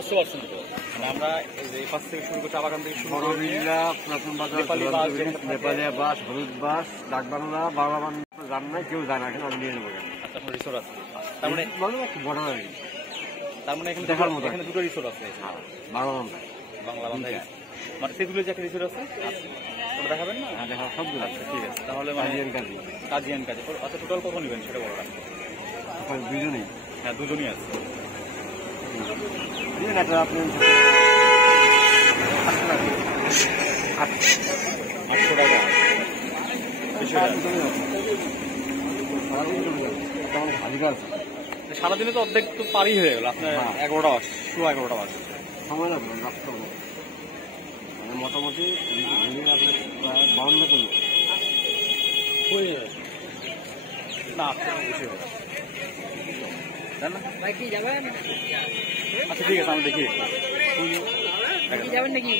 বুঝতে পারছেন তো, মানে আমরা এই পাশ থেকে শুরু করে চা বাগান থেকে শুরু করে নেপালি বাস, হলুদ বাস, ডাক বাংলা, বাংলা বাংলা জান না, কেউ জানে না, আমি নিয়ে নেবো। আচ্ছা, আপনার রিসোর্ট আছে, তার মানে বড় তার মানে এখানে দেখার মতো এখানে দুটো রিসোর্ট আছে, বাংলা বাংলা বাংলা বান্ধায় মানে সেগুলো যে একটা রিসোর্ট আছে ওটা দেখাবেন না? হ্যাঁ, দেখা সবগুলো আছে। ঠিক আছে, তাহলে কাজিয়ান কাজে আচ্ছা, টোটাল কত নেবেন সেটা বলো না। দুজনেই, হ্যাঁ দুজনই আছে। আপনি 800 টাকা। সারাদিনে তো অর্ধেক তো পারই হয়ে গেল আপনার। 11টা বাস, 11:30 বাস সময় লাগবে রাখতে হবে, মানে মোটামুটি আপনার প্রায় 52 কিলো না, আপনার বেশি হবে, তাই না? আচ্ছা ঠিক আছে, আমি দেখি যাবেন নাকি?